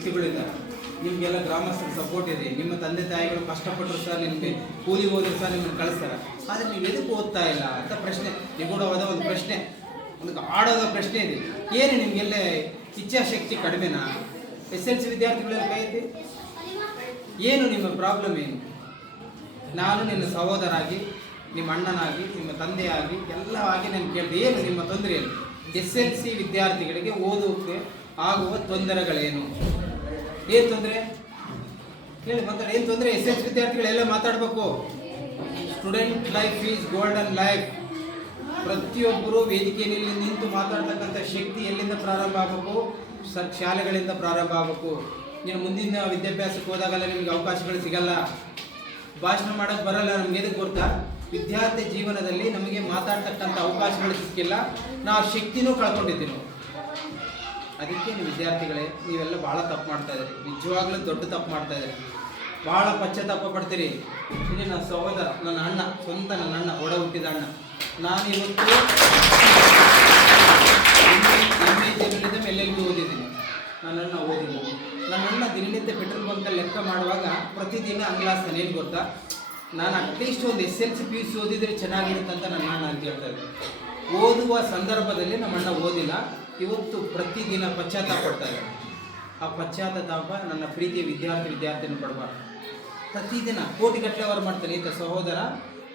ವ್ಯಕ್ತಿಗಳಿದ್ದಾರೆ ನಿಮಗೆಲ್ಲ ಗ್ರಾಮಸ್ಥರ ಸಪೋರ್ಟ್ ಇದೆ. ನಿಮ್ಮ ತಂದೆ ತಾಯಿಗಳು ಕಷ್ಟಪಟ್ಟರು ಸಹ ನಿಮಗೆ ಕೂಲಿ ಹೋದ್ರು ಸಹ ನಿಮ್ಮನ್ನು ಕಳಿಸ್ತಾರೆ. ಆದರೆ ನೀವು ಎದಕ್ಕೆ ಓದ್ತಾ ಇಲ್ಲ ಅಂತ ಪ್ರಶ್ನೆ, ನಿಗೂಢವಾದ ಒಂದು ಪ್ರಶ್ನೆ, ಒಂದು ಆಡೋದ ಪ್ರಶ್ನೆ ಇದೆ. ಏನು ನಿಮಗೆಲ್ಲ ಇಚ್ಛಾಶಕ್ತಿ ಕಡಿಮೆನಾ? ಎಸ್ ಎಲ್ ಸಿ ವಿದ್ಯಾರ್ಥಿಗಳೆಲ್ಲ ಕೈ ಐತಿ ಏನು ನಿಮ್ಮ ಪ್ರಾಬ್ಲಮ್ ಏನು? ನಾನು ನಿನ್ನ ಸಹೋದರಾಗಿ, ನಿಮ್ಮ ಅಣ್ಣನಾಗಿ, ನಿಮ್ಮ ತಂದೆಯಾಗಿ ಎಲ್ಲ ಆಗಿ ನಾನು ಕೇಳಿದೆ. ಏನು ನಿಮ್ಮ ತೊಂದರೆ ಏನು? ಎಸ್ ಎಲ್ ಸಿ ವಿದ್ಯಾರ್ಥಿಗಳಿಗೆ ಓದೋಕ್ಕೆ ಆಗುವ ತೊಂದರೆಗಳೇನು? ಏನು ತೊಂದರೆ? ಹೇಳಿ ಮಾತಾಡಿ. ಏನು ತೊಂದರೆ? ಎಸ್ ಎಸ್ ವಿದ್ಯಾರ್ಥಿಗಳೆಲ್ಲ ಮಾತಾಡಬೇಕು. Student life is golden life ಪ್ರತಿಯೊಬ್ಬರು ವೇದಿಕೆಯಲ್ಲಿ ನಿಂತು ಮಾತಾಡ್ತಕ್ಕಂಥ ಶಕ್ತಿ ಎಲ್ಲಿಂದ ಪ್ರಾರಂಭ ಆಗಬೇಕು? ಸರ್, ಶಾಲೆಗಳಿಂದ ಪ್ರಾರಂಭ ಆಗಬೇಕು. ನೀನು ಮುಂದಿನ ವಿದ್ಯಾಭ್ಯಾಸಕ್ಕೆ ಹೋದಾಗಲ್ಲ ನಿಮಗೆ ಅವಕಾಶಗಳು ಸಿಗಲ್ಲ. ಭಾಷಣ ಮಾಡೋಕ್ಕೆ ಬರಲ್ಲ, ನಮ್ಗೆ ಎದಕ್ಕೆ ಗೊತ್ತಾ? ವಿದ್ಯಾರ್ಥಿ ಜೀವನದಲ್ಲಿ ನಮಗೆ ಮಾತಾಡ್ತಕ್ಕಂಥ ಅವಕಾಶಗಳು ಸಿಕ್ಕಿಲ್ಲ. ನಾವು ಶಕ್ತಿನೂ ಕಳ್ಕೊಂಡಿದ್ದೀವಿ ನಾವು. ಅದಕ್ಕೆ ನೀವು ವಿದ್ಯಾರ್ಥಿಗಳೇ, ನೀವೆಲ್ಲ ಭಾಳ ತಪ್ಪು ಮಾಡ್ತಾ ಇದ್ದೀರಿ. ನಿಜವಾಗ್ಲೂ ದೊಡ್ಡ ತಪ್ಪು ಮಾಡ್ತಾ ಇದ್ದೀರಿ. ಭಾಳ ಪಶ್ಚಾತ್ತಾಪ ಪಡ್ತೀರಿ. ಇಲ್ಲಿ ನನ್ನ ಸಹೋದರ, ನನ್ನ ಅಣ್ಣ, ಸ್ವಂತ ನನ್ನ ಅಣ್ಣ, ಒಡ ಹುಟ್ಟಿದ ಅಣ್ಣ. ನಾನು ಇವತ್ತು M A journalism L L ನನ್ನ ಅಣ್ಣ ನನ್ನ ದಿನನಿತ್ಯ ಪೆಟ್ರೋಲ್ ಬಂಕಲ್ಲಿ ಲೆಕ್ಕ ಮಾಡುವಾಗ ಪ್ರತಿದಿನ ಅಂಗ್ಲಾಸ್ ಏನು ಗೊತ್ತಾ? ನಾನು ಅಟ್ಲೀಸ್ಟ್ ಒಂದು S L C P U C ಓದಿದ್ರೆ ಚೆನ್ನಾಗಿರುತ್ತಂತ ನನ್ನ ಅಣ್ಣ ಅಂತ ಹೇಳ್ತಾ ಇದ್ದೆ ಓದುವ ಸಂದರ್ಭದಲ್ಲಿ ನಮ್ಮ ಅಣ್ಣ ಓದಿಲ್ಲ. ಇವತ್ತು ಪ್ರತಿದಿನ ಪಶ್ಚಾತ್ತಾಪ ಪಡ್ತಾ ಇದ್ದಾರೆ ಆ ಪಶ್ಚಾತ್ತಾಪ ನನ್ನ ಪ್ರೀತಿಯ ವಿದ್ಯಾರ್ಥಿ ವಿದ್ಯಾರ್ಥಿನ ಪಡಬಾರ್ದು. ಪ್ರತಿದಿನ ಕೋಟಿಗಟ್ಟಲೆ ಅವರು ಮಾಡ್ತಾರೆ ಈತ ಸಹೋದರ,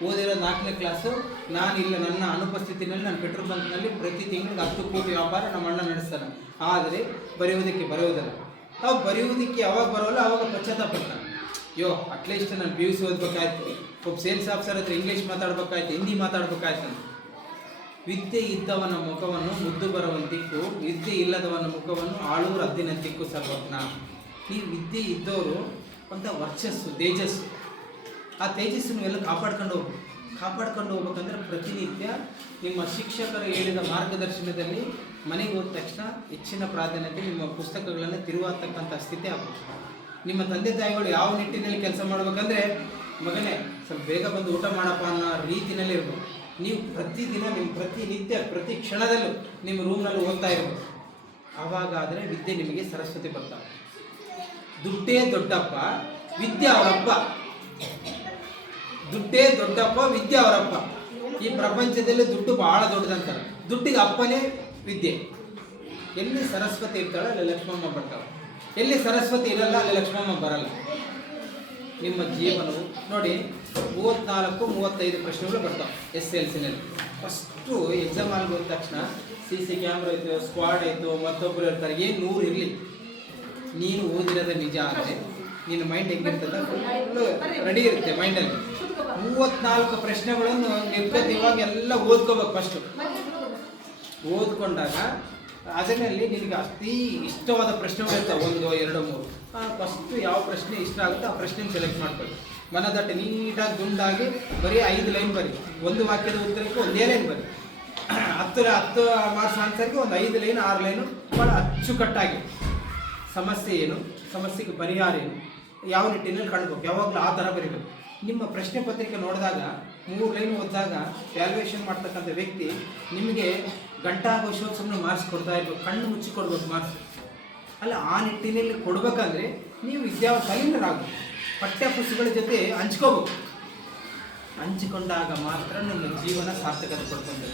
ಓದಿರೋ ನಾಲ್ಕನೇ ಕ್ಲಾಸು ಇಲ್ಲ ನನ್ನ ಅನುಪಸ್ಥಿತಿನಲ್ಲಿ ನಾನು ಪೆಟ್ರೋಲ್ ಬಂಕ್ನಲ್ಲಿ ಪ್ರತಿ ತಿಂಗಳಿಗೆ ಹತ್ತು ಕೋಟಿ ವ್ಯಾಪಾರ ನಮ್ಮ ಅಣ್ಣ ನಡೆಸ್ತಾನೆ. ಆದರೆ ಬರೆಯೋದಕ್ಕೆ ಬರೆಯೋದಲ್ಲ ಅವಾಗ ಬರೆಯೋದಕ್ಕೆ ಯಾವಾಗ ಬರೋಲ್ಲ, ಅವಾಗ ಪಶ್ಚಾತ್ತಾಪ ಪಡ್ತಾನೆ ಯೋ ಅಟ್ಲೀಸ್ಟ್ ನಾನು ಪಿ ಯು ಸಿ ಓದ್ಬೇಕಾಯ್ತು. ಒಬ್ಬ ಸೇಲ್ಸ್ ಆಫೀಸರ್ ಹತ್ರ ಇಂಗ್ಲೀಷ್ ಮಾತಾಡ್ಬೇಕಾಯ್ತು ಹಿಂದಿ ಮಾತಾಡ್ಬೇಕಾಯ್ತು. ಅಂತ ವಿದ್ಯೆ ಇದ್ದವನ ಮುಖವನ್ನು ಮುದ್ದು ಬರುವಂತಿಕ್ಕು, ವಿದ್ಯೆ ಇಲ್ಲದವನ ಮುಖವನ್ನು ಆಳೂರು ಹದ್ದಿನಂತಿಕ್ಕು ಸರ್ವಜ್ಞ. ಈ ವಿದ್ಯೆ ಇದ್ದವರು ಅಂತ ವರ್ಚಸ್ಸು, ತೇಜಸ್ಸು. ಆ ತೇಜಸ್ಸನ್ನು ಎಲ್ಲ ಕಾಪಾಡ್ಕೊಂಡು ಹೋಗ್ಬೇಕು. ಕಾಪಾಡ್ಕೊಂಡು ಹೋಗ್ಬೇಕಂದ್ರೆ ಪ್ರತಿನಿತ್ಯ ನಿಮ್ಮ ಶಿಕ್ಷಕರು ಹೇಳಿದ ಮಾರ್ಗದರ್ಶನದಲ್ಲಿ ಮನೆಗೆ ಹೋದ ತಕ್ಷಣ ಹೆಚ್ಚಿನ ಪ್ರಾಧಾನ್ಯತೆ ನಿಮ್ಮ ಪುಸ್ತಕಗಳನ್ನು ತಿರುವಾಗ್ತಕ್ಕಂಥ ಸ್ಥಿತಿ ಆಗ್ಬೇಕು. ನಿಮ್ಮ ತಂದೆ ತಾಯಿಗಳು ಯಾವ ನಿಟ್ಟಿನಲ್ಲಿ ಕೆಲಸ ಮಾಡಬೇಕಂದ್ರೆ, ಮಗನೇ ಸ್ವಲ್ಪ ಬೇಗ ಬಂದು ಊಟ ಮಾಡಪ್ಪ ಅನ್ನೋ ರೀತಿಯಲ್ಲಿ ಇರ್ಬೇಕು. ನೀವು ಪ್ರತಿದಿನ ನಿಮ್ಮ ಪ್ರತಿನಿತ್ಯ ಪ್ರತಿ ಕ್ಷಣದಲ್ಲೂ ನಿಮ್ಮ ರೂಮ್ನಲ್ಲಿ ಓದ್ತಾ ಇರ್ಬೇಕು. ಆವಾಗಾದರೆ ವಿದ್ಯೆ ನಿಮಗೆ ಸರಸ್ವತಿ ಬರ್ತಾವೆ. ದುಡ್ಡೇ ದೊಡ್ಡಪ್ಪ, ವಿದ್ಯೆ ಅವರಪ್ಪ. ದುಡ್ಡೇ ದೊಡ್ಡಪ್ಪ, ವಿದ್ಯೆ ಅವರಪ್ಪ. ಈ ಪ್ರಪಂಚದಲ್ಲಿ ದುಡ್ಡು ಬಹಳ ದೊಡ್ಡದಂತಾರೆ. ದುಡ್ಡಿಗೆ ಅಪ್ಪನೇ ವಿದ್ಯೆ. ಎಲ್ಲಿ ಸರಸ್ವತಿ ಇರ್ತಾಳೆ ಅಲ್ಲಿ ಲಕ್ಷ್ಮಮ್ಮ ಬರ್ತಾಳೆ. ಎಲ್ಲಿ ಸರಸ್ವತಿ ಇರಲ್ಲ ಅಲ್ಲಿ ಲಕ್ಷ್ಮಮ್ಮ ಬರಲ್ಲ. ನಿಮ್ಮ ಜೀವನವು ನೋಡಿ ಮೂವತ್ನಾಲ್ಕು, ಮೂವತ್ತೈದು ಪ್ರಶ್ನೆಗಳು ಬರ್ತಾವೆ ಎಸ್ ಎಲ್ ಸಿನಲ್ಲಿ. ಫಸ್ಟು ಎಕ್ಸಾಮ್ ಆಗಿ ಹೋದ ತಕ್ಷಣ ಸಿ ಸಿ ಕ್ಯಾಮ್ರಾ ಇತ್ತು ಸ್ಕ್ವಾಡ್ ಇತ್ತು ಮತ್ತೊಬ್ಬರು ಇರ್ತಾರೆ, ಏನು ನೂರು ಇರಲಿ. ನೀನು ಓದಿರೋದ ನಿಜ ಆದರೆ ನಿನ್ನ ಮೈಂಡ್ ಹೆಂಗಿರ್ತದೆ ಫುಲ್ ರೆಡಿ ಇರುತ್ತೆ ಮೈಂಡಲ್ಲಿ ಮೂವತ್ನಾಲ್ಕು ಪ್ರಶ್ನೆಗಳನ್ನು ನಿರ್ಗತಿವಾಗಿ ಎಲ್ಲ ಓದ್ಕೋಬೇಕು ಫಸ್ಟು ಓದ್ಕೊಂಡಾಗ ಅದರಲ್ಲಿ ನಿನಗೆ ಅತಿ ಇಷ್ಟವಾದ ಪ್ರಶ್ನೆಗಳು ಇರ್ತಾವೆ ಒಂದು, ಎರಡು, ಮೂರು. ಫಸ್ಟ್ ಯಾವ ಪ್ರಶ್ನೆ ಇಷ್ಟ ಆಗುತ್ತೆ ಆ ಪ್ರಶ್ನೆ ಸೆಲೆಕ್ಟ್ ಮಾಡ್ಕೊಳ್ಳಿ. ಮನದಟ್ಟು ನೀಟಾಗಿ ದುಂಡಾಗಿ ಬರೀ ಐದು ಲೈನ್ ಬರಿ ಒಂದು ವಾಕ್ಯದ ಉತ್ತರಕ್ಕೆ ಒಂದೇ ಲೈನ್ ಬರಿ ಹತ್ತು ಹತ್ತು ಮಾರ್ಕ್ಸ್ ಆನ್ಸರ್ಗೆ ಒಂದು ಐದು ಲೈನ್ ಆರು ಲೈನು ಭಾಳ ಅಚ್ಚುಕಟ್ಟಾಗಿ. ಸಮಸ್ಯೆ ಏನು? ಸಮಸ್ಯೆಗೆ ಪರಿಹಾರ ಏನು? ಯಾವ ನಿಟ್ಟಿನಲ್ಲಿ ಕಾಣಬೇಕು? ಯಾವಾಗಲೂ ಆ ಥರ ಬರೀಬೇಕು. ನಿಮ್ಮ ಪ್ರಶ್ನೆ ಪತ್ರಿಕೆ ನೋಡಿದಾಗ, ಮೂರು ಲೈನ್ ಓದಿದಾಗ ವ್ಯಾಲ್ಯೂಯೇಷನ್ ಮಾಡ್ತಕ್ಕಂಥ ವ್ಯಕ್ತಿ ನಿಮಗೆ ಗಂಟಾ ಘೋಷೋತ್ಸವನ ಮಾರ್ಕ್ಸ್ ಕೊಡ್ತಾ ಇರ್ಬೇಕು. ಕಣ್ಣು ಮುಚ್ಚಿ ಕೊಡ್ಬೇಕು ಮಾರ್ಕ್ಸ್ ಅಲ್ಲ, ಆ ನಿಟ್ಟಿನಲ್ಲಿ ಕೊಡ್ಬೇಕಂದ್ರೆ ನೀವು ವಿದ್ಯಾ ಪಠ್ಯಪುಸ್ತಕಗಳ ಪಠ್ಯ ಪುಸ್ತಕಗಳ ಜೊತೆ ಹಂಚ್ಕೋಬೇಕು. ಹಂಚಿಕೊಂಡಾಗ ಮಾತ್ರ ನಿಮ್ಮ ಜೀವನ ಸಾರ್ಥಕತೆ ಪಡ್ಕೊಂತದೆ.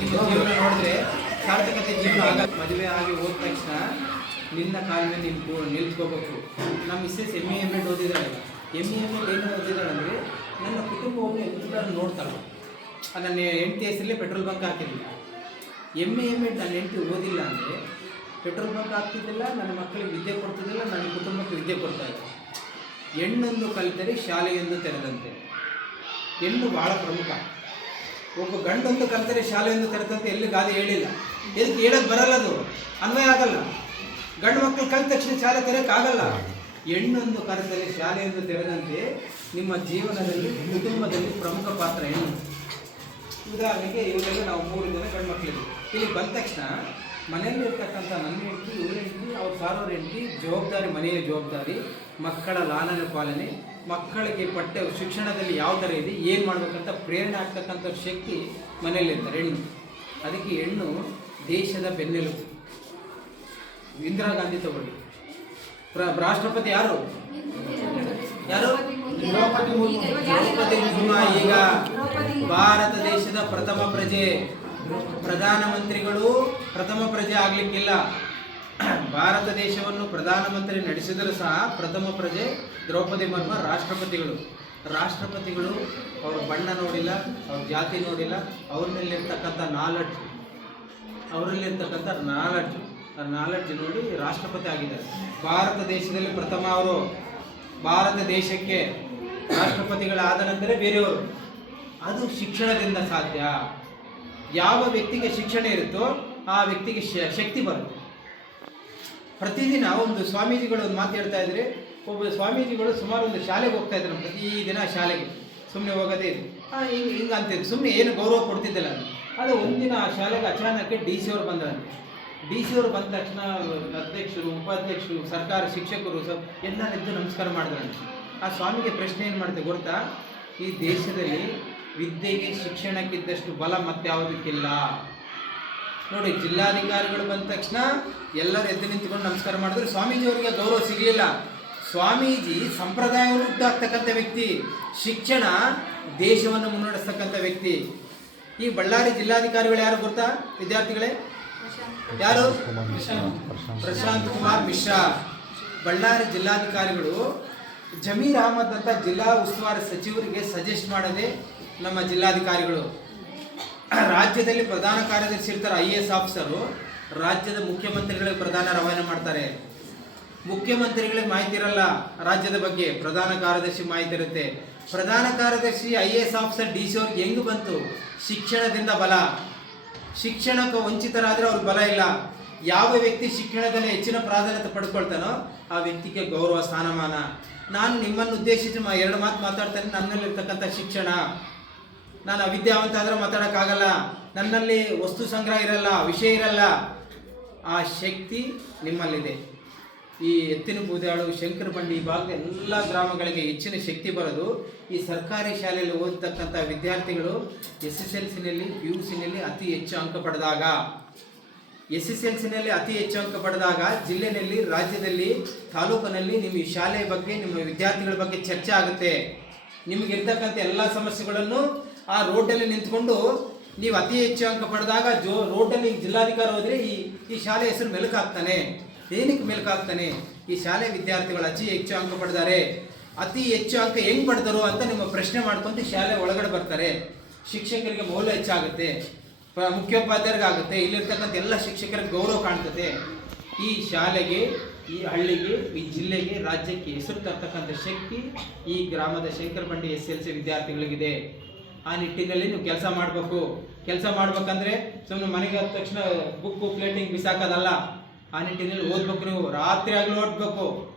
ನಿಮ್ಮ ಜೀವನ ನೋಡಿದ್ರೆ ಸಾರ್ಥಕತೆ ಜೀವನ ಆಗ ಮದುವೆ ಆಗಿ ಹೋದ ತಕ್ಷಣ ನಿನ್ನ ಕಾಲಿನ ಮೇಲೆ ನೀನು ಕೂ- ನಿಲ್ತ್ಕೋಬೇಕು ನಮ್ಮ Mrs M A M Ed ಓದಿದ್ದಾಳೆ. M A M Ed ಏನು ಓದಿದ್ದಾಳೆ ಅಂದರೆ ನನ್ನ ಕುಟುಂಬವನ್ನು ಎಲ್ಲರೂ ನೋಡ್ತಾಳೆ. ಆ ನನ್ನ ಹೆಂಡತಿ ಹೆಸರಲ್ಲೇ ಪೆಟ್ರೋಲ್ ಬಂಕ್ ಹಾಕಿರಲಿಲ್ಲ ಎಂ ಎ ಎಂ ಎಡ್ ನನ್ನ ಹೆಂಡತಿ ಓದಿಲ್ಲ ಅಂದರೆ ಪೆಟ್ರೋಲ್ ಬಂಕ್ ಆಗ್ತಿದ್ದಿಲ್ಲ, ನನ್ನ ಮಕ್ಕಳಿಗೆ ವಿದ್ಯೆ ಕೊಡ್ತಿದ್ದಿಲ್ಲ, ನನ್ನ ಕುಟುಂಬಕ್ಕೆ ವಿದ್ಯೆ ಕೊಡ್ತಾ ಇದ್ದೆ ಹೆಣ್ಣನ್ನು ಕಲಿತರೆ ಶಾಲೆಯನ್ನು ತೆರೆದಂತೆ. ಹೆಣ್ಣು ಬಹಳ ಪ್ರಮುಖ. ಒಬ್ಬ ಗಂಡೊಂದು ಕಲಿತರೆ ಶಾಲೆಯನ್ನು ತೆರೆದಂತೆ ಎಲ್ಲಿ ಗಾದೆ ಹೇಳಿಲ್ಲ. ಎದಕ್ಕೆ ಹೇಳಕ್ ಬರಲ್ಲ ಅದು? ಅನ್ವಯ ಆಗಲ್ಲ. ಗಂಡು ಮಕ್ಕಳು ಕಲಿತ ತಕ್ಷಣ ಶಾಲೆ ತೆರೆಯೋಕ್ಕಾಗಲ್ಲ ಹೆಣ್ಣೊಂದು ಕರೆತರೆ ಶಾಲೆಯನ್ನು ತೆರೆದಂತೆ ನಿಮ್ಮ ಜೀವನದಲ್ಲಿ, ಕುಟುಂಬದಲ್ಲಿ ಪ್ರಮುಖ ಪಾತ್ರ ಹೆಣ್ಣು ಉದಾಹರಣೆಗೆ ಇವರೆಲ್ಲ ನಾವು ಮೂರು ಜನ ಗಂಡು ಮಕ್ಕಳಿದ್ವಿ ಇಲ್ಲಿ ಬಂದ ತಕ್ಷಣ ಮನೆಯಲ್ಲಿ ಇರ್ತಕ್ಕಂಥ ನನ್ನ ಹೆಂಡತಿ, ಇವ್ರ ಹೆಂಡತಿ, ಅವ್ರ ಸಾರೋರ ಹೆಂಡತಿ, ಜವಾಬ್ದಾರಿ ಮನೆಯ ಜವಾಬ್ದಾರಿ, ಮಕ್ಕಳ ಲಾಲನೆ ಪಾಲನೆ, ಮಕ್ಕಳಿಗೆ ಪಠ್ಯ ಶಿಕ್ಷಣದಲ್ಲಿ ಯಾವ ಥರ ಇದೆ, ಏನು ಮಾಡಬೇಕಂತ ಪ್ರೇರಣೆ ಆಗ್ತಕ್ಕಂಥ ಶಕ್ತಿ ಮನೆಯಲ್ಲಿರ್ತಾರೆ ಹೆಣ್ಣು. ಅದಕ್ಕೆ ಹೆಣ್ಣು ದೇಶದ ಬೆನ್ನೆಲುಬು. ಇಂದಿರಾ ಗಾಂಧಿ ತಗೊಳ್ಳಿ. ರಾಷ್ಟ್ರಪತಿ ಯಾರು? ಯಾರು? ದ್ರೌಪದಿ. ದ್ರೌಪದಿ ಮುರ್ಮು ಈಗ ಭಾರತ ದೇಶದ ಪ್ರಥಮ ಪ್ರಜೆ. ಪ್ರಧಾನಮಂತ್ರಿಗಳು ಪ್ರಥಮ ಪ್ರಜೆ ಆಗ್ಲಿಕ್ಕಿಲ್ಲ. ಭಾರತ ದೇಶವನ್ನು ಪ್ರಧಾನಮಂತ್ರಿ ನಡೆಸಿದರೂ ಸಹ ಪ್ರಥಮ ಪ್ರಜೆ ದ್ರೌಪದಿ ಮುರ್ಮು ರಾಷ್ಟ್ರಪತಿಗಳು. ರಾಷ್ಟ್ರಪತಿಗಳು ಅವ್ರ ಬಣ್ಣ ನೋಡಿಲ್ಲ, ಅವ್ರ ಜಾತಿ ನೋಡಿಲ್ಲ, ಅವ್ರಲ್ಲಿರ್ತಕ್ಕಂಥ ನಾಲೆಡ್ಜ್, ಅವರಲ್ಲಿರ್ತಕ್ಕಂಥ ನಾಲೆಡ್ಜ್, ಆ ನಾಲೆಡ್ಜ್ ನೋಡಿ ರಾಷ್ಟ್ರಪತಿ ಆಗಿದ್ದಾರೆ. ಭಾರತ ದೇಶದಲ್ಲಿ ಪ್ರಥಮ ಅವರು. ಭಾರತ ದೇಶಕ್ಕೆ ರಾಷ್ಟ್ರಪತಿಗಳಾದ ನಂತರ ಬೇರೆಯವರು. ಅದು ಶಿಕ್ಷಣದಿಂದ ಸಾಧ್ಯ. ಯಾವ ವ್ಯಕ್ತಿಗೆ ಶಿಕ್ಷಣ ಇರುತ್ತೋ ಆ ವ್ಯಕ್ತಿಗೆ ಶಕ್ತಿ ಬರುತ್ತೆ. ಪ್ರತಿದಿನ ಒಂದು ಸ್ವಾಮೀಜಿಗಳು ಒಂದು ಮಾತಾಡ್ತಾ ಇದ್ರೆ, ಒಬ್ಬ ಸ್ವಾಮೀಜಿಗಳು ಸುಮಾರು ಒಂದು ಶಾಲೆಗೆ ಹೋಗ್ತಾ ಇದ್ರು ಪ್ರತಿದಿನ ಶಾಲೆಗೆ. ಸುಮ್ಮನೆ ಹೋಗೋದೇ ಇದು ಹಿಂಗೆ ಹಿಂಗೆ ಅಂತಿದ್ರು ಸುಮ್ಮನೆ ಏನು ಗೌರವ ಕೊಡ್ತಿದ್ದಿಲ್ಲ ಆದರೆ ಒಂದಿನ ಆ ಶಾಲೆಗೆ ಅಚಾನಕ್ಕೆ ಡಿ ಸಿ ಅವರು ಬಂದರು ಡಿ ಸಿ ಅವರು ಬಂದ ತಕ್ಷಣ ಅಧ್ಯಕ್ಷರು, ಉಪಾಧ್ಯಕ್ಷರು, ಸರ್ಕಾರ, ಶಿಕ್ಷಕರು ಸ ಎಲ್ಲರಿದ್ದು ನಮಸ್ಕಾರ ಮಾಡಿದ್ರಂತೆ ಆ ಸ್ವಾಮಿಗೆ ಪ್ರಶ್ನೆ ಏನು ಮಾಡಿದೆ ಗೊತ್ತಾ? ಈ ದೇಶದಲ್ಲಿ ವಿದ್ಯೆಗೆ ಶಿಕ್ಷಣಕ್ಕಿದ್ದಷ್ಟು ಬಲ ಮತ್ಯಾವುದಕ್ಕಿಲ್ಲ. ನೋಡಿ, ಜಿಲ್ಲಾಧಿಕಾರಿಗಳು ಬಂದ ತಕ್ಷಣ ಎಲ್ಲರೂ ಎದ್ದು ನಿಂತುಕೊಂಡು ನಮಸ್ಕಾರ ಮಾಡಿದ್ರು. ಸ್ವಾಮೀಜಿ ಅವರಿಗೆ ಗೌರವ ಸಿಗಲಿಲ್ಲ. ಸ್ವಾಮೀಜಿ ಸಂಪ್ರದಾಯವನ್ನು ಹುಟ್ಟಾಕ್ತಕ್ಕಂಥ ವ್ಯಕ್ತಿ, ಶಿಕ್ಷಣ ದೇಶವನ್ನು ಮುನ್ನಡೆಸ್ತಕ್ಕಂಥ ವ್ಯಕ್ತಿ. ಈ ಬಳ್ಳಾರಿ ಜಿಲ್ಲಾಧಿಕಾರಿಗಳು ಯಾರು ಗೊತ್ತಾ, ವಿದ್ಯಾರ್ಥಿಗಳೇ? ಯಾರು? ಪ್ರಶಾಂತ್ ಕುಮಾರ್ ಮಿಶ್ರಾ. ಬಳ್ಳಾರಿ ಜಿಲ್ಲಾಧಿಕಾರಿಗಳು ಜಮೀರ್ ಅಹಮದ್ ಅಂತ ಜಿಲ್ಲಾ ಉಸ್ತುವಾರಿ ಸಚಿವರಿಗೆ ಸಜೆಸ್ಟ್ ಮಾಡದೆ ನಮ್ಮ ಜಿಲ್ಲಾಧಿಕಾರಿಗಳು. ರಾಜ್ಯದಲ್ಲಿ ಪ್ರಧಾನ ಕಾರ್ಯದರ್ಶಿ ಇರ್ತಾರೆ ಐ ಎ ಎಸ್ ಆಫೀಸರು ರಾಜ್ಯದ ಮುಖ್ಯಮಂತ್ರಿಗಳಿಗೆ ಪ್ರಧಾನ ರವಾನೆ ಮಾಡ್ತಾರೆ. ಮುಖ್ಯಮಂತ್ರಿಗಳಿಗೆ ಮಾಹಿತಿ ಇರಲ್ಲ ರಾಜ್ಯದ ಬಗ್ಗೆ. ಪ್ರಧಾನ ಕಾರ್ಯದರ್ಶಿ ಮಾಹಿತಿ ಇರುತ್ತೆ. ಪ್ರಧಾನ ಕಾರ್ಯದರ್ಶಿ I A S officer D C ಅವ್ರಿಗೆ ಹೆಂಗ್ ಬಂತು? ಶಿಕ್ಷಣದಿಂದ ಬಲ. ಶಿಕ್ಷಣಕ್ಕೆ ವಂಚಿತರಾದರೆ ಅವ್ರಿಗೆ ಬಲ ಇಲ್ಲ. ಯಾವ ವ್ಯಕ್ತಿ ಶಿಕ್ಷಣದಲ್ಲಿ ಹೆಚ್ಚಿನ ಪ್ರಾಧಾನ್ಯತೆ ಪಡ್ಕೊಳ್ತಾನೋ ಆ ವ್ಯಕ್ತಿಗೆ ಗೌರವ, ಸ್ಥಾನಮಾನ. ನಾನು ನಿಮ್ಮನ್ನು ಉದ್ದೇಶಿಸಿ ಎರಡು ಮಾತು ಮಾತಾಡ್ತೇನೆ. ನನ್ನಲ್ಲಿರ್ತಕ್ಕಂಥ ಶಿಕ್ಷಣ. ನಾನು ಅವಿದ್ಯಾವಂತ ಆದ್ರೆ ಮಾತಾಡೋಕ್ಕಾಗಲ್ಲ. ನನ್ನಲ್ಲಿ ವಸ್ತು ಸಂಗ್ರಹ ಇರಲ್ಲ, ವಿಷಯ ಇರಲ್ಲ. ಆ ಶಕ್ತಿ ನಿಮ್ಮಲ್ಲಿದೆ. ಈ ಎತ್ತಿನ ಬೂದಾಳು, ಶಂಕರ ಬಂಡಿ ಈ ಭಾಗದ ಎಲ್ಲ ಗ್ರಾಮಗಳಿಗೆ ಹೆಚ್ಚಿನ ಶಕ್ತಿ ಬರೋದು ಈ ಸರ್ಕಾರಿ ಶಾಲೆಯಲ್ಲಿ ಓದತಕ್ಕಂಥ ವಿದ್ಯಾರ್ಥಿಗಳು ಎಸ್ ಎಸ್ ಎಲ್ ಸಿನಲ್ಲಿ ಪಿ ಯು ಸಿನಲ್ಲಿ ಅತಿ ಹೆಚ್ಚು ಅಂಕ ಪಡೆದಾಗ. ಎಸ್ ಎಸ್ ಎಲ್ ಸಿನಲ್ಲಿ ಅತಿ ಹೆಚ್ಚು ಅಂಕ ಪಡೆದಾಗ ಜಿಲ್ಲೆಯಲ್ಲಿ ರಾಜ್ಯದಲ್ಲಿ, ತಾಲೂಕಿನಲ್ಲಿ ನಿಮ್ಮ ಈ ಶಾಲೆಯ ಬಗ್ಗೆ, ನಿಮ್ಮ ವಿದ್ಯಾರ್ಥಿಗಳ ಬಗ್ಗೆ ಚರ್ಚೆ ಆಗುತ್ತೆ. ನಿಮಗಿರ್ತಕ್ಕಂಥ ಎಲ್ಲ ಸಮಸ್ಯೆಗಳನ್ನು ಆ ರೋಡಲ್ಲಿ ನಿಂತ್ಕೊಂಡು ನೀವು ಅತಿ ಹೆಚ್ಚು ಅಂಕ ಪಡೆದಾಗ ಜೋ ರೋಡಲ್ಲಿ ಜಿಲ್ಲಾಧಿಕಾರಿ ಹೋದರೆ ಈ ಈ ಶಾಲೆ ಹೆಸರು ಮೆಲುಕಾಗ್ತಾನೆ. ಏನಕ್ಕೆ ಮೆಲುಕಾಗ್ತಾನೆ? ಈ ಶಾಲೆ ವಿದ್ಯಾರ್ಥಿಗಳು ಅತಿ ಹೆಚ್ಚು ಅಂಕ ಪಡೆದಾರೆ. ಅತಿ ಹೆಚ್ಚು ಅಂಕ ಹೆಂಗೆ ಪಡೆದರು ಅಂತ ನಿಮ್ಮ ಪ್ರಶ್ನೆ ಮಾಡ್ಕೊಂಡು ಶಾಲೆ ಒಳಗಡೆ ಬರ್ತಾರೆ. ಶಿಕ್ಷಕರಿಗೆ ಮೌಲ್ಯ ಹೆಚ್ಚಾಗುತ್ತೆ. ಮುಖ್ಯೋಪಾಧ್ಯಾಯರಿಗಾಗುತ್ತೆ. ಇಲ್ಲಿರ್ತಕ್ಕಂಥ ಎಲ್ಲ ಶಿಕ್ಷಕರಿಗೆ ಗೌರವ ಕಾಣ್ತದೆ. ಈ ಶಾಲೆಗೆ ಈ ಹಳ್ಳಿಗೆ, ಈ ಜಿಲ್ಲೆಗೆ, ರಾಜ್ಯಕ್ಕೆ ಹೆಸರು ತರ್ತಕ್ಕಂಥ ಶಕ್ತಿ ಈ ಗ್ರಾಮದ ಶಂಕರ ಬಂಡಿ ಎಸ್ ಎಲ್ ಸಿ ವಿದ್ಯಾರ್ಥಿಗಳಿಗಿದೆ. ಆ ನಿಟ್ಟಿನಲ್ಲಿ ನೀವು ಕೆಲಸ ಮಾಡಬೇಕು. ಕೆಲಸ ಮಾಡ್ಬೇಕಂದ್ರೆ ಸುಮ್ಮನೆ ಮನೆಗೆ ಆದ ತಕ್ಷಣ ಬುಕ್ಕು, ಪ್ಲೇಟಿಂಗ್ ಬಿಸಾಕೋದಲ್ಲ. ಆ ನಿಟ್ಟಿನಲ್ಲಿ ಓದ್ಬೇಕು ನೀವು. ರಾತ್ರಿ ಆಗಲೂ ಓದ್ಬೇಕು.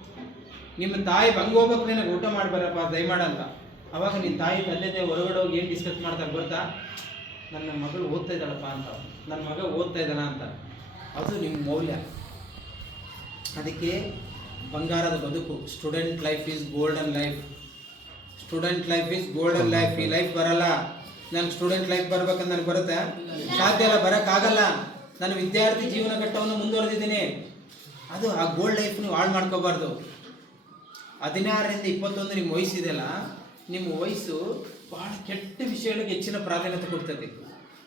ನಿಮ್ಮ ತಾಯಿ ಬಂಗ್ ಹೋಗ್ಬೇಕು ನಿನಗೆ ಊಟ ಮಾಡ್ಬಾರಪ್ಪ ದಯಮಾಡ ಅಂತ. ಅವಾಗ ನಿನ್ನ ತಾಯಿ ತಂದೆ ಹೊರಗಡೆ ಹೋಗಿ ಏನು ಡಿಸ್ಕಸ್ ಮಾಡ್ತಾರೆ ಗೊತ್ತಾ? ನನ್ನ ಮಗಳು ಓದ್ತಾ ಇದ್ದಾಳಪ್ಪ ಅಂತ. ನನ್ನ ಮಗ ಓದ್ತಾ ಇದ್ದಾನ ಅಂತ. ಅದು ನಿಮ್ಮ ಮೌಲ್ಯ. ಅದಕ್ಕೆ ಬಂಗಾರದ ಬದುಕು. Student life is golden life student life is golden life ಈ ಲೈಫ್ ಬರಲ್ಲ. ನಾನು ಸ್ಟೂಡೆಂಟ್ ಲೈಫ್ ಬರ್ಬೇಕಂತ ನನಗೆ ಬರುತ್ತೆ? ಸಾಧ್ಯ ಇಲ್ಲ, ಬರೋಕ್ಕಾಗಲ್ಲ. ನಾನು ವಿದ್ಯಾರ್ಥಿ ಜೀವನ ಘಟ್ಟವನ್ನು ಮುಂದುವರೆದಿದ್ದೀನಿ. ಅದು ಆ ಗೋಲ್ಡ್ ಲೈಫ್ ನೀವು ಹಾಳು ಮಾಡ್ಕೋಬಾರ್ದು. ಹದಿನಾರರಿಂದ ಇಪ್ಪತ್ತೊಂದು ನಿಮ್ಮ ವಯಸ್ಸಿದೆಯಲ್ಲ ನಿಮ್ಮ ವಯಸ್ಸು ಬಹಳ ಕೆಟ್ಟ ವಿಷಯಗಳಿಗೆ ಹೆಚ್ಚಿನ ಪ್ರಾಧಾನ್ಯತೆ ಕೊಡ್ತದೆ.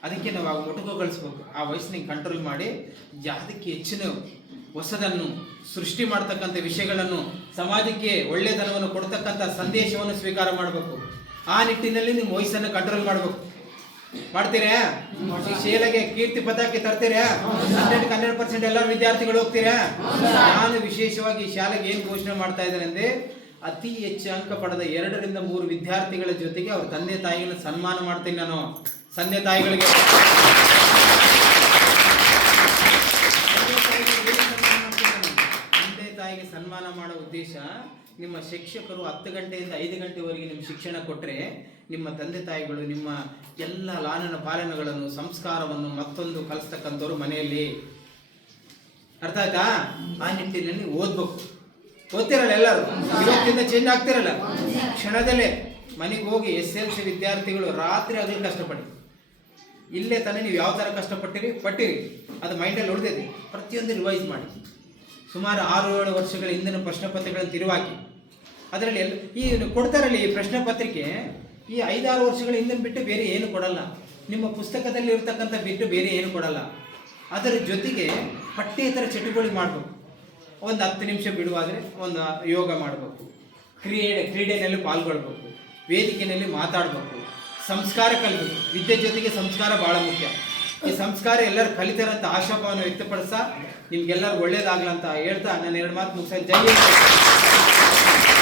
ಅದಕ್ಕೆ ನಾವು ಆ ಮೊಟಕುಗೊಳಿಸ್ಬೇಕು ಆ ವಯಸ್ಸಿನ ಕಂಟ್ರೋಲ್ ಮಾಡಿ ಅದಕ್ಕೆ ಹೆಚ್ಚಿನ ಹೊಸದನ್ನು ಸೃಷ್ಟಿ ಮಾಡ್ತಕ್ಕಂಥ ವಿಷಯಗಳನ್ನು ಸಮಾಜಕ್ಕೆ ಒಳ್ಳೆಯತನವನ್ನು ಕೊಡ್ತಕ್ಕಂಥ ಸಂದೇಶವನ್ನು ಸ್ವೀಕಾರ ಮಾಡಬೇಕು. ಆ ನಿಟ್ಟಿನಲ್ಲಿ ನಿಮ್ಮ ವಯಸ್ಸನ್ನು ಕಂಟ್ರೋಲ್ ಮಾಡಬೇಕು. ಮಾಡ್ತೀರಾ? ಶಾಲೆಗೆ ಕೀರ್ತಿ ಪದಕ್ಕೆ ತರ್ತೀರಾ? ಹಂಡ್ರೆಡ್ ಹಂಡ್ರೆಡ್ ಪರ್ಸೆಂಟ್ ಎಲ್ಲ ವಿದ್ಯಾರ್ಥಿಗಳು ಹೋಗ್ತೀರಾ? ನಾನು ವಿಶೇಷವಾಗಿ ಈ ಶಾಲೆಗೆ ಏನು ಘೋಷಣೆ ಮಾಡ್ತಾ ಇದ್ದಾರೆ ಅಂದ್ರೆ ಅತಿ ಹೆಚ್ಚು ಅಂಕ ಪಡೆದ ಎರಡರಿಂದ ಮೂರು ವಿದ್ಯಾರ್ಥಿಗಳ ಜೊತೆಗೆ ಅವ್ರ ತಂದೆ ತಾಯಿಗಳನ್ನ ಸನ್ಮಾನ ಮಾಡ್ತೀನಿ ನಾನು. ತಂದೆ ತಾಯಿಗಳಿಗೆ ತಂದೆ ತಾಯಿಗೆ ಸನ್ಮಾನ ಮಾಡೋ ಉದ್ದೇಶ, ನಿಮ್ಮ ಶಿಕ್ಷಕರು ಹತ್ತು ಗಂಟೆಯಿಂದ ಐದು ಗಂಟೆವರೆಗೆ ನಿಮ್ಮ ಶಿಕ್ಷಣ ಕೊಟ್ಟರೆ ನಿಮ್ಮ ತಂದೆ ತಾಯಿಗಳು ನಿಮ್ಮ ಎಲ್ಲ ಲಾಲನ ಪಾಲನೆಗಳನ್ನು, ಸಂಸ್ಕಾರವನ್ನು ಮತ್ತೊಂದು ಕಲಿಸ್ತಕ್ಕಂಥವ್ರು ಮನೆಯಲ್ಲಿ. ಅರ್ಥ ಆಯ್ತಾ? ಆ ನಿಟ್ಟಿನಲ್ಲಿ ಓದ್ಬೇಕು. ಓದ್ತಿರಲ್ಲ ಎಲ್ಲರೂ? ಚೇಂಜ್ ಆಗ್ತಿರಲ್ಲ? ಕ್ಷಣದಲ್ಲೇ ಮನೆಗೆ ಹೋಗಿ ಎಸ್ ಎಲ್ ಸಿ ವಿದ್ಯಾರ್ಥಿಗಳು ರಾತ್ರಿ ಆಗಲಿ ಕಷ್ಟಪಡಿ. ಇಲ್ಲೇ ತಾನೇ ನೀವು ಯಾವ ಥರ ಕಷ್ಟಪಟ್ಟಿರಿ? ಪಟ್ಟಿರಿ. ಅದು ಮೈಂಡಲ್ಲಿ ಉಳಿದಿದೆ. ಪ್ರತಿಯೊಂದು ರಿವೈಸ್ ಮಾಡಿ. ಸುಮಾರು ಆರು ಏಳು ವರ್ಷಗಳ ಹಿಂದಿನ ಪ್ರಶ್ನೆ ಪತ್ರಿಕೆಗಳನ್ನು ತಿರುವಾಕಿ, ಅದರಲ್ಲಿ ಎಲ್ಲ ಈ ಕೊಡ್ತಾರಲ್ಲಿ ಈ ಪ್ರಶ್ನೆ ಪತ್ರಿಕೆ ಈ ಐದಾರು ವರ್ಷಗಳ ಹಿಂದಿನ ಬಿಟ್ಟು ಬೇರೆ ಏನು ಕೊಡಲ್ಲ. ನಿಮ್ಮ ಪುಸ್ತಕದಲ್ಲಿ ಇರತಕ್ಕಂಥ ಬಿಟ್ಟು ಬೇರೆ ಏನು ಕೊಡಲ್ಲ. ಅದರ ಜೊತೆಗೆ ಪಠ್ಯೇತರ ಚಟುವಟಿಕೆ ಮಾಡಬೇಕು. ಒಂದು ಹತ್ತು ನಿಮಿಷ ಬಿಡುವಾದರೆ ಒಂದು ಯೋಗ ಮಾಡಬೇಕು. ಕ್ರೀಡೆ, ಕ್ರೀಡೆಯಲ್ಲಿ ಪಾಲ್ಗೊಳ್ಬೇಕು. ವೇದಿಕೆಯಲ್ಲಿ ಮಾತಾಡಬೇಕು. ಸಂಸ್ಕಾರ ಕಲಿಬೇಕು. ವಿದ್ಯೆ ಜೊತೆಗೆ ಸಂಸ್ಕಾರ ಭಾಳ ಮುಖ್ಯ. ಈ ಸಂಸ್ಕಾರ ಎಲ್ಲರೂ ಕಲಿತಾರಂತ ಆಶಾಭಾವನ ವ್ಯಕ್ತಪಡಿಸ್ತಾ ನಿಮ್ಗೆಲ್ಲರೂ ಒಳ್ಳೇದಾಗ್ಲಂತ ಹೇಳ್ತಾ ನಾನು ಎರಡು ಮಾತು ಮುಗಿಸ ಜೈ.